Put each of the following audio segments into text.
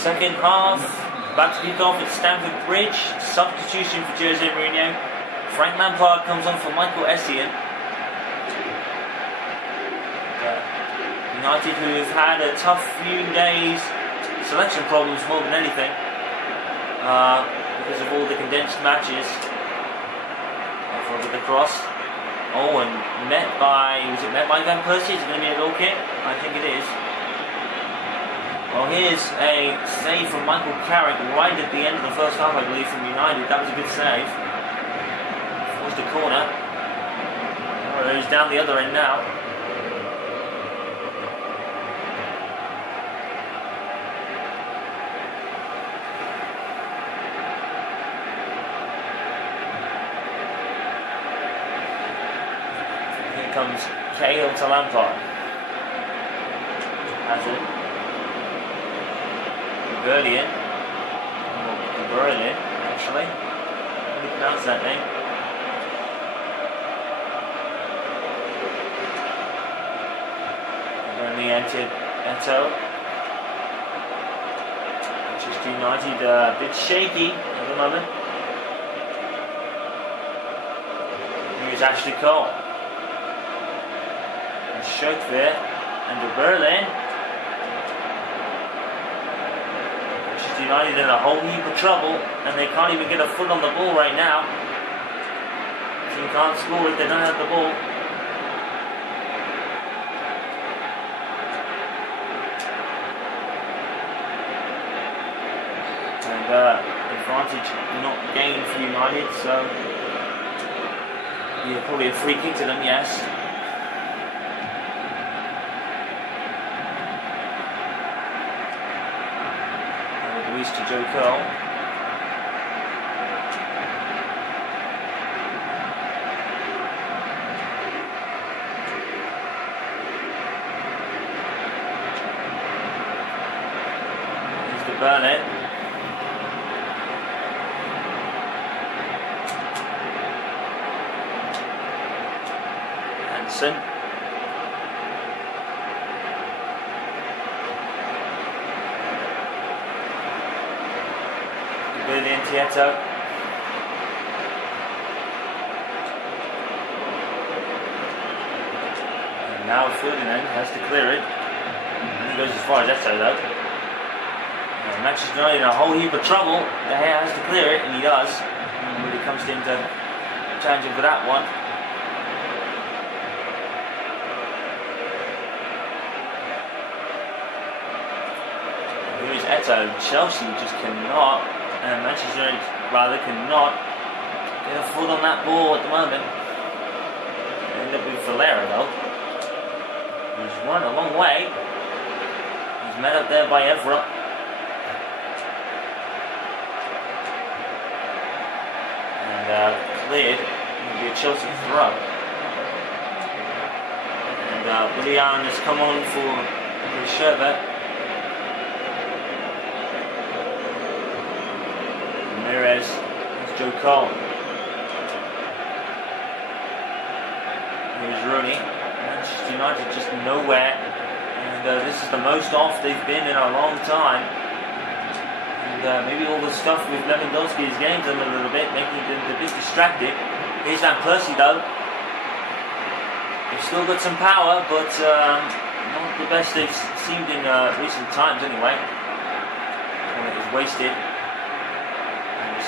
Second half, about to kick off at Stamford Bridge. Substitution for Jose Mourinho. Frank Lampard comes on for Michael Essien. United, who have had a tough few days, selection problems more than anything, because of all the condensed matches. With the cross. Oh, and met by Van Persie? Is it going to be a goal kick? I think it is. Well, here's a save from Michael Carrick right at the end of the first half, I believe, from United. That was a good save. Forced a corner. Oh, he's down the other end now. Here comes Cahill to Lampard. Hazard. Berlin, actually. How do you pronounce that name? Burnley entered Eto. Manchester United a bit shaky at the moment. Here's Ashley Cole. And Schöpfer and Berlin. United in a whole heap of trouble, and they can't even get a foot on the ball right now. So you can't score if they don't have the ball. And advantage not gained for United, so yeah, probably a free kick to them, yes. To Joe Curl. Here's the Burnett. Hansen. Brilliant Tieto. And now Ferdinand has to clear it. And he goes as far as Eto though. And Manchester United in a whole heap of trouble. De Gea has to clear it, and he does. And really comes to him to challenge him for that one. Here's Eto. Chelsea just cannot. And Manchester United rather cannot get a foot on that ball at the moment. They end up with Valera though. He's run a long way. He's met up there by Evra. And cleared. It'll be a Chelsea throw. And Willian has come on for Sherbet. Ramirez, there's Joe Cole. Here's Rooney. Manchester United just nowhere. And this is the most off they've been in a long time. And maybe all the stuff with Lewandowski's games them a little bit, making them a bit distracted. Here's Van Persie though. They've still got some power, but not the best they've seemed in recent times anyway. And it was wasted.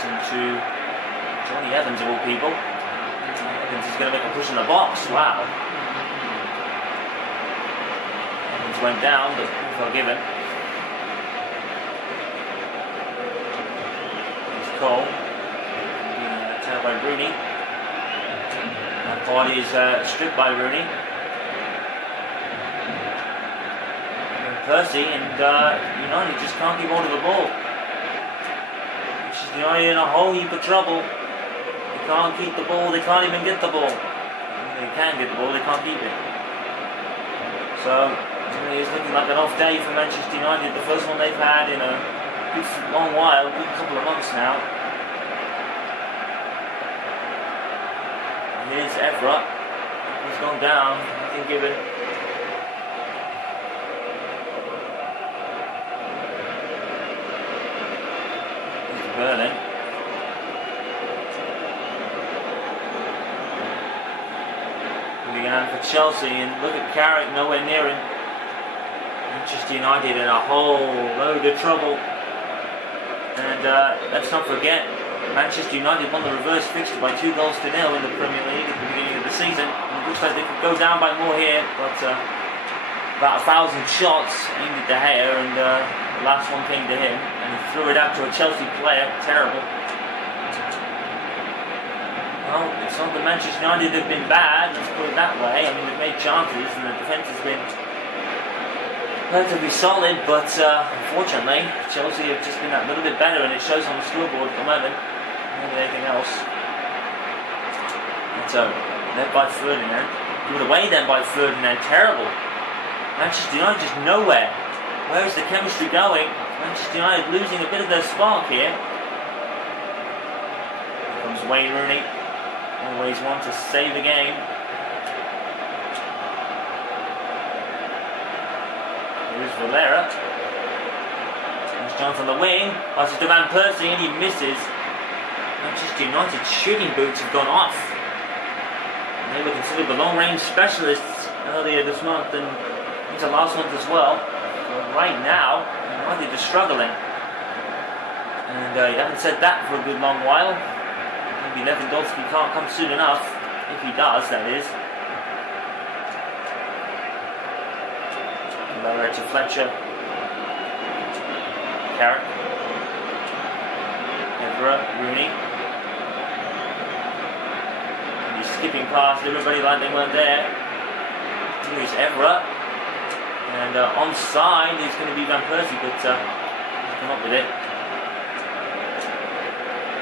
To Johnny Evans of all people. Evans is going to make a push in the box. Wow. Evans went down, but forgiven. Here's Cole. Attacked by Rooney. That party is stripped by Rooney. And Percy and United just can't keep hold of the ball. United in a whole heap of trouble. They can't keep the ball, they can't even get the ball. They can get the ball, they can't keep it. So, it's looking like an off day for Manchester United. The first one they've had in a good long while, a good couple of months now. Here's Evra. He's gone down, nothing given. Berlin. Moving on for Chelsea, and look at Carrick nowhere near him. Manchester United in a whole load of trouble. And let's not forget, Manchester United won the reverse fixture by 2-0 in the Premier League at the beginning of the season. And it looks like they could go down by more here, but about 1,000 shots aimed at De Gea, and the last one came to him, and he threw it out to a Chelsea player. Terrible. Well, it's not that Manchester United have been bad, let's put it that way. I mean, they've made chances, and the defence has been relatively solid, but unfortunately, Chelsea have just been that little bit better, and it shows on the scoreboard at the moment more than anything else. And so, led by Ferdinand, given away then by Ferdinand, terrible. Manchester United just nowhere. Where is the chemistry going? Manchester United losing a bit of their spark here. Here comes Wayne Rooney, always one to save the game. Here's Valera. There's chance on the wing. Passes to Van Persie, and he misses. Manchester United's shooting boots have gone off. And they were considered the long-range specialists earlier this month, and into last month as well. But right now, United are struggling. And you haven't said that for a good long while. Maybe Lewandowski can't come soon enough. If he does, that is. Lower to Fletcher. Carrick. Evra, Rooney. And he's skipping past everybody like they weren't there. Here's Evra. And onside is going to be Van Persie, but he's come up with it.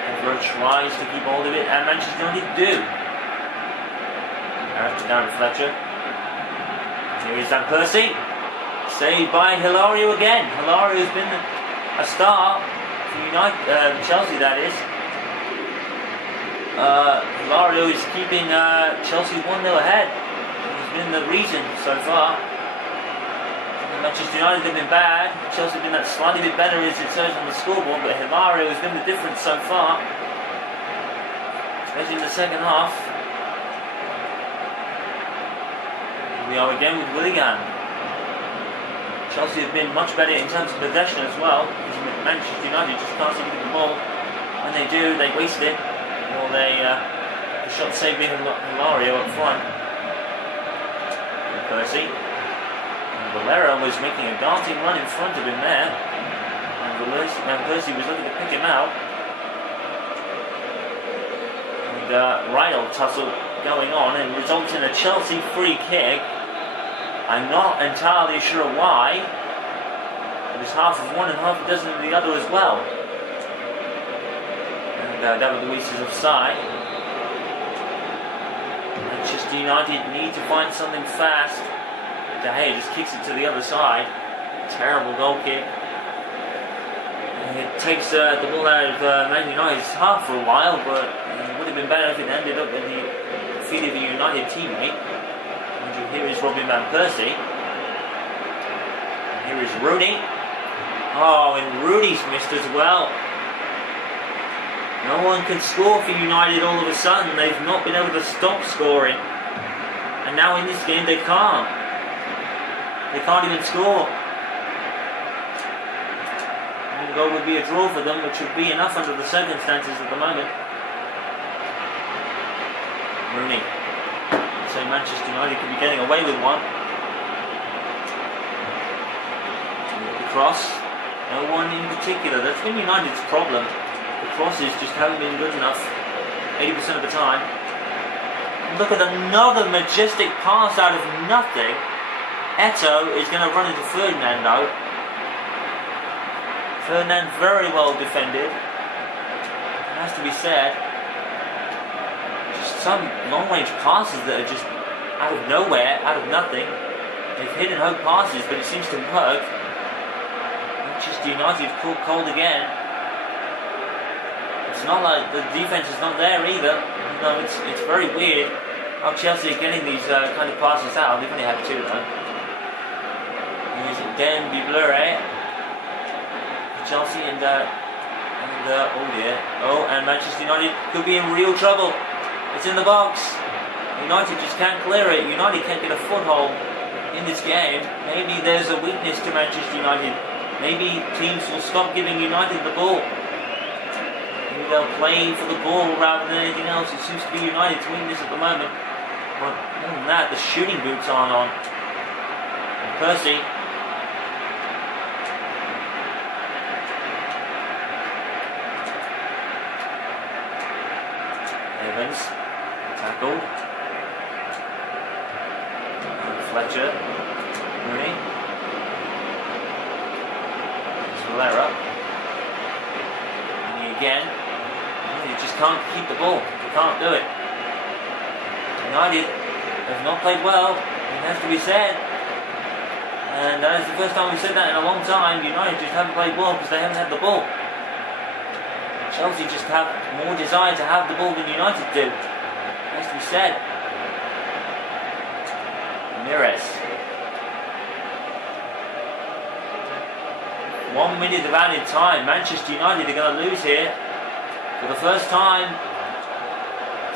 Evra tries to keep hold of it, and Manchester United do. Carrick down to Fletcher. Here is Van Persie. Saved by Hilario again. Hilario has been a star for United, Chelsea, that is. Hilario is keeping Chelsea 1-0 ahead. He's been the reason so far. Manchester United have been bad. Chelsea have been that slightly bit better as it says on the scoreboard, but Hilario has been the difference so far, especially in the second half. Here we are again with Willigan. Chelsea have been much better in terms of possession as well. Manchester United just can't seem to get the ball. When they do, they waste it, or they the shot saved by Hilario up front. Percy. And Valera was making a darting run in front of him there, and Percy was looking to pick him out. And right old tussle going on, and results in a Chelsea free kick. I'm not entirely sure why. It was half of one and half a dozen of the other as well. And David Moyes is offside. Manchester United need to find something fast. De Gea just kicks it to the other side. Terrible goal kick. And it takes the ball out of Man United's half for a while, but it would have been better if it ended up in the feet of a United teammate. Here is Robin Van Persie. And here is Rooney. Oh, and Rooney's missed as well. No one can score for United all of a sudden. They've not been able to stop scoring. And now in this game they can't. They can't even score. One goal would be a draw for them, which would be enough under the circumstances at the moment. Rooney. So Manchester United could be getting away with one. The cross. No one in particular. That's been United's problem. The crosses just haven't been good enough 80% of the time. And look at another majestic pass out of nothing. Eto'o is going to run into Ferdinand though. Ferdinand very well defended. It has to be said. Some long-range passes that are just out of nowhere, out of nothing. They've hit and hope passes, but it seems to work. Manchester United caught cold again. It's not like the defense is not there either. No, it's very weird how Chelsea are getting these kind of passes out. They've only had two though. Here's again Biblure for Chelsea, and Oh yeah. Oh, and Manchester United could be in real trouble. It's in the box. United just can't clear it. United can't get a foothold in this game. Maybe there's a weakness to Manchester United. Maybe teams will stop giving United the ball. Maybe they'll play for the ball rather than anything else. It seems to be United's weakness at the moment. But more than that, the shooting boots aren't on. Percy. Evans. Tackled. Fletcher. Rooney. Solera. Rooney again. You just can't keep the ball. You can't do it. United have not played well. It has to be said. And that is the first time we've said that in a long time. United just haven't played well because they haven't had the ball. Chelsea just have more desire to have the ball than United do. It has to be said. Ramirez. 1 minute of added time. Manchester United are going to lose here for the first time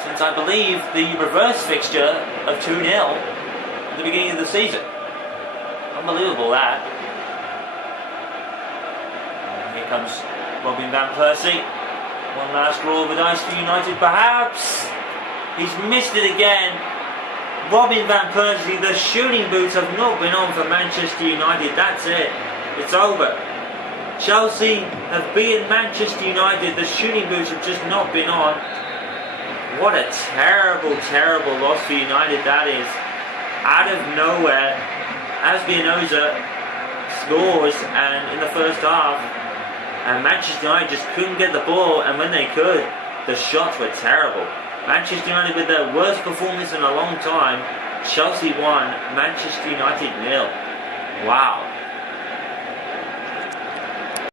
since, I believe, the reverse fixture of 2-0 at the beginning of the season. Unbelievable that. And here comes Robin van Persie. One last roll of the dice for United, perhaps. He's missed it again. Robin van Persie, the shooting boots have not been on for Manchester United. That's it. It's over. Chelsea have beaten Manchester United. The shooting boots have just not been on. What a terrible, terrible loss for United that is. Out of nowhere, Espinoza scores and in the first half, and Manchester United just couldn't get the ball, and when they could, the shots were terrible. Manchester United with their worst performance in a long time. Chelsea won, Manchester United 0. Wow.